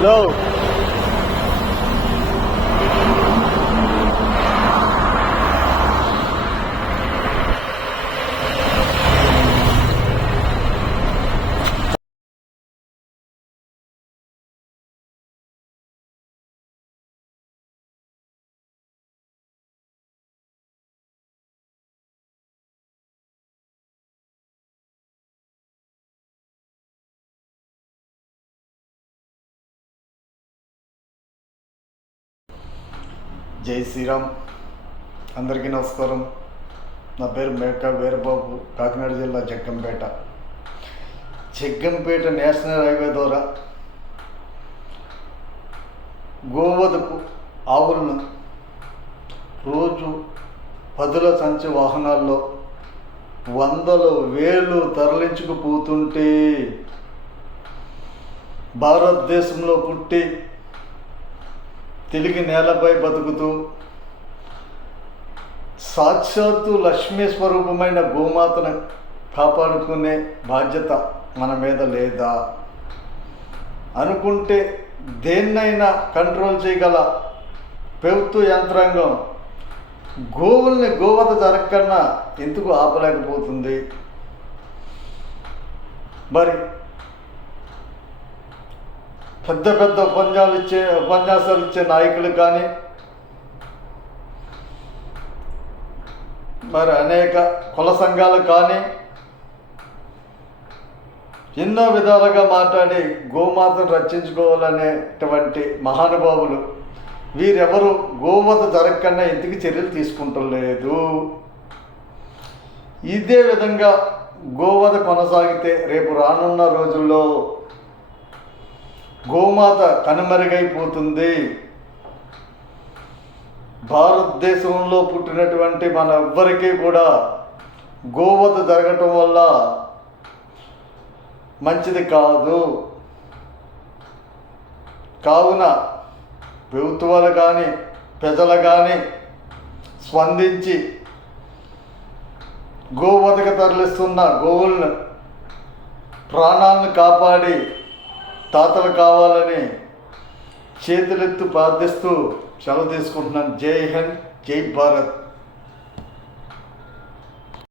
Hello జై శ్రీరామ్. అందరికీ నమస్కారం. నా పేరు మేక వీరబాబు, కాకినాడ జిల్లా జగ్గంపేట నేషనల్ హైవే ద్వారా గోవధకు ఆవులను రోజు పదుల సంచి వాహనాల్లో వందలు వేలు తరలించుకుపోతుంటే భారతదేశంలో పుట్టి తెలుగు నేలపై బతుకుతూ సాక్షాత్తు లక్ష్మీ స్వరూపమైన గోమాతను కాపాడుకునే బాధ్యత మన మీద లేదా అనుకుంటే దేన్నైనా కంట్రోల్ చేయగల ప్రభుత్వ యంత్రాంగం గోవుల్ని గోవధ జరగకన్నా ఎందుకు ఆపలేకపోతుంది? మరి పెద్ద పెద్ద ఉపన్యాసాలు ఇచ్చే నాయకులు కానీ, మరి అనేక కుల సంఘాలు కానీ ఎన్నో విధాలుగా మాట్లాడి గోమాతను రక్షించుకోవాలనేటువంటి మహానుభావులు వీరెవరు గోవధ జరగకన్నా ఎందుకు చర్యలు తీసుకుంటలేదు? ఇదే విధంగా గోవధ కొనసాగితే రేపు రానున్న రోజుల్లో గోమాత కనుమరుగైపోతుంది. భారతదేశంలో పుట్టినటువంటి మన ఎవ్వరికీ కూడా గోవధ జరగటం వల్ల మంచిది కాదు. కావున ప్రభుత్వాలు కానీ ప్రజలు కానీ స్పందించి గోవధకు తరలిస్తున్న గోవులను ప్రాణాలను కాపాడి తాతలు కావాలని చేతులెత్తు ప్రార్థిస్తూ సెలవు తీసుకుంటున్నాను. జై హింద్, జై భారత్.